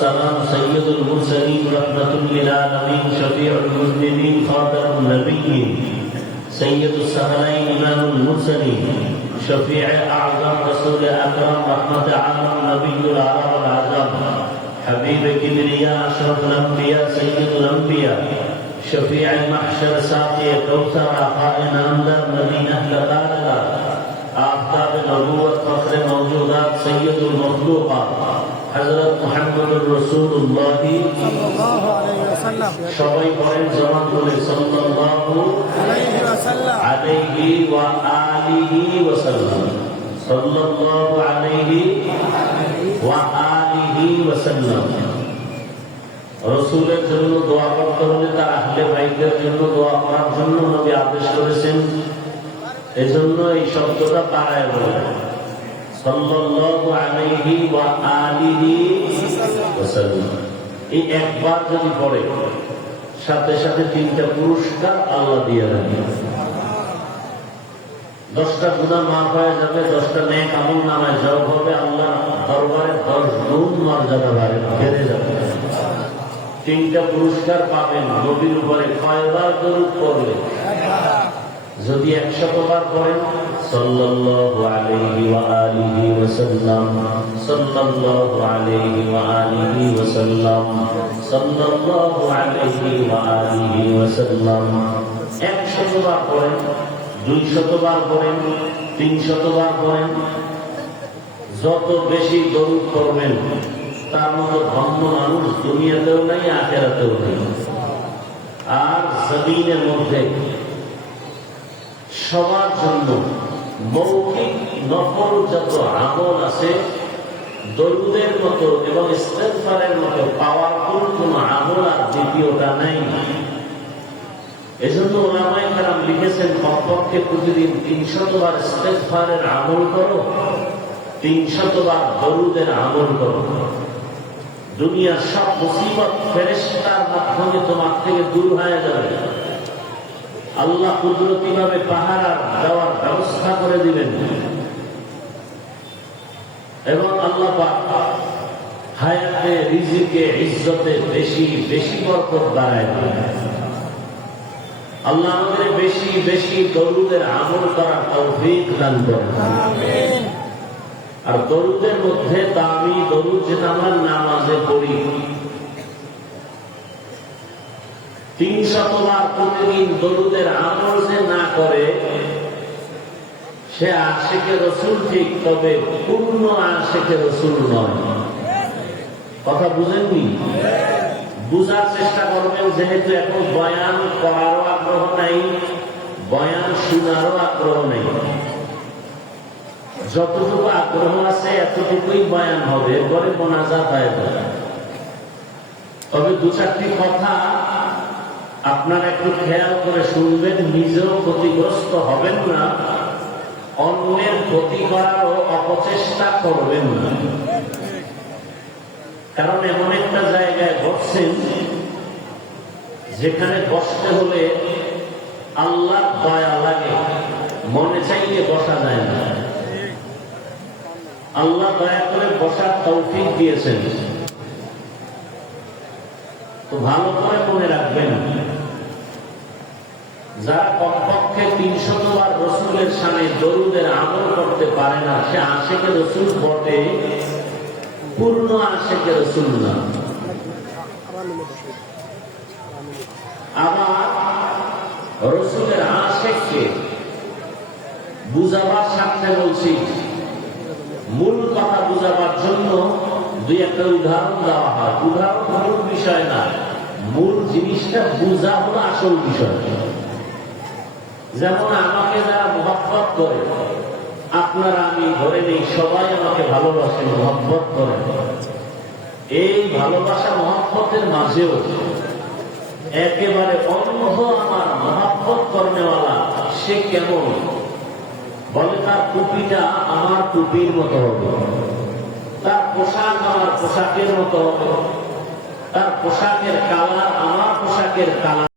سلام سيد المرسلين رحمة للعالمين شفيع المذنبين خاتم النبيين سيد الثقلين إمام المرسلين شفيع أعظم رسول أكرم رحمة عالم نبي العرب العظم حبيب كبرياء أشرف الأنبياء سيد الأنبياء شفيع المحشر ساقي كوثر خائن أمدر نبي أهل خالد آفتاب نبوة فخر موجودات سيد المخلوقات حضرت محمد رسول الله সাল্লাল্লাহু আলাইহি ওয়াসাল্লাম সবাই বলেন জবান তুলে সাল্লাল্লাহু আলাইহি ওয়াসাল্লাম আলাইহি ওয়া আলিহি ওয়াসাল্লাম সাল্লাল্লাহু আলাইহি ওয়া আলিহি ওয়াসাল্লাম। রাসূলের জন্য দোয়া করতে হলে তার আহলে বাইতের জন্য দোয়া করার জন্য নবী আদেশ করেছেন। এজন্য এই শব্দটা পাড়ায় বলে সাল্লাল্লাহু আলাইহি ওয়া আলিহি ওয়াসাল্লাম। এই একবার যদি পড়ে সাথে সাথে 3টা পুরস্কার আল্লাহ দিয়ে দেন। 10টা গুনাহ মাফ হয়ে যাবে, 10টা নেক আমল নামায় যোগ হবে, আল্লাহ দরবারে 10 গুণ মর্যাদা বেড়ে যাবে। 3টা পুরস্কার পাবেন। নবীর উপরে কয়বার দরুদ পড়লে? যদি 100 বার পড়েন সাল্লাল্লাহু আলাইহি ওয়া আলিহি ওয়াসাল্লাম সাল্লাল্লাহু আলাইহি ওয়া আলিহি ওয়াসাল্লাম সাল্লাল্লাহু আলাইহি ওয়া আলিহি ওয়াসাল্লাম 100 বার পড়েন, 200 বার পড়েন, 300 বার পড়েন, যত বেশি দরুদ পড়বেন তার মতো ধন্য মানুষ দুনিয়াতেও নাই আখিরাতেও নেই। আর জমিনের মধ্যে সবার জন্য মৌখিক নফল যত আমল আছে দরুদের মতো এবং ইস্তেগফারের মতো পাওয়ারফুল কোন আমল আর দ্বিতীয়টা নাই। এজন্য উলামায়ে কেরাম লিখেছেন কমপক্ষে প্রতিদিন 300 বার ইস্তেগফারের আমল করো, 300 বার দরুদের আমল করো। দুনিয়ার সব মুসিবত ফেরেশতার মাধ্যমে তোমার থেকে দূর হয়ে যাবে। আল্লাহ কুদরতি ভাবে পাহারা দেওয়ার ব্যবস্থা করে দিবেন এবং আল্লাহ পাক হায়াতে রিজিকে ইজ্জতে বেশি বেশি বরকত বাড়ায় দিবেন। আল্লাহ আমাদের বেশি বেশি দরুদের আমল করার তৌফিক দান করেন। আমিন। আর দরুদের মধ্যে দামি দরুদ যেটা আমরা নামাজে পড়ি 300 বার প্রতিদিন দরুদের আমল যে না করে সে আশিকে রাসূল ঠিক, তবে পূর্ণ আশিকে রাসূল নয়। কথা বুঝেননি? বুঝার চেষ্টা করবেন। যেহেতু এখন বয়ান করারও আগ্রহ নাই, বয়ান শোনারও আগ্রহ নেই, যতটুকু আগ্রহ আছে এতটুকুই বয়ান হবে, পরে মোনাজাত হয়ে যাবে। তবে 2-4টি কথা আপনারা একটু খেয়াল করে শুনবেন, নিজেও ক্ষতিগ্রস্ত হবেন না, অন্যের ক্ষতি করারও অপচেষ্টা করবেন না। কারণ এমন একটা জায়গায় বসছেন যেখানে বসতে হলে আল্লাহর দয়া লাগে, মনে চাইলে বসা যায় না। আল্লাহ দয়া করে বসার তৌফিক দিয়েছেন। তো ভালো করে মনে রাখবেন, যারা কমপক্ষে 300 বার রাসূলের শানে দরুদের আমল করতে পারে না সে আশিকে রাসূল বটে, পূর্ণ আশিকে রাসূল না। আবার রাসূলের আশিককে বুঝাবার সাথে বলছি, মূল কথা বুঝাবার জন্য 2-1টা উদাহরণ দেওয়া হয়। উদাহরণ মূল বিষয় না, মূল জিনিসটা বুঝা হলো আসল বিষয়। যেমন আমাকে যারা মহব্বত করে, আপনারা আমি ধরে নেই সবাই আমাকে ভালোবাসেন, মহব্বত করেন। এই ভালোবাসা মহব্বতের মাঝেও একেবারে অন্ধ আমার মহব্বত করনেওয়ালা সে কেমন? বলে তার টুপিটা আমার টুপির মতো হবে, তার পোশাক আমার পোশাকের মতো হবে, তার পোশাকের কালার আমার পোশাকের কালার।